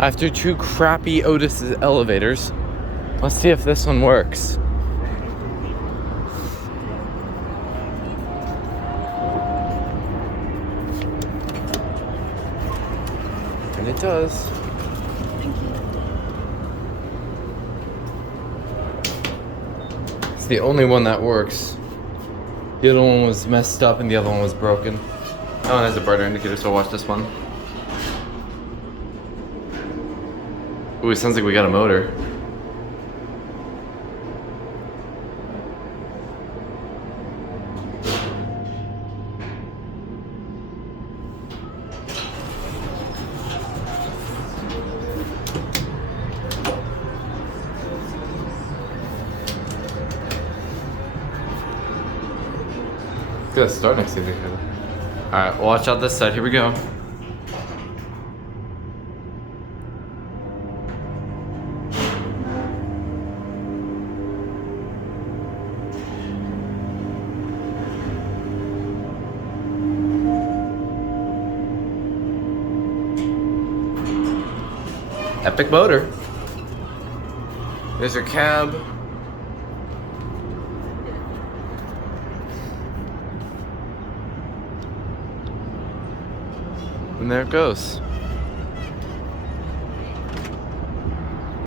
After two crappy Otis elevators, let's see if this one works. And it does. It's the only one that works. The other one was messed up and the other one was broken. Oh, there's a brighter indicator, so watch this one. Ooh, it sounds like we got a motor. Good start next indicator. Alright, watch out this side. Here we go. Epic motor. There's your cab. And there it goes.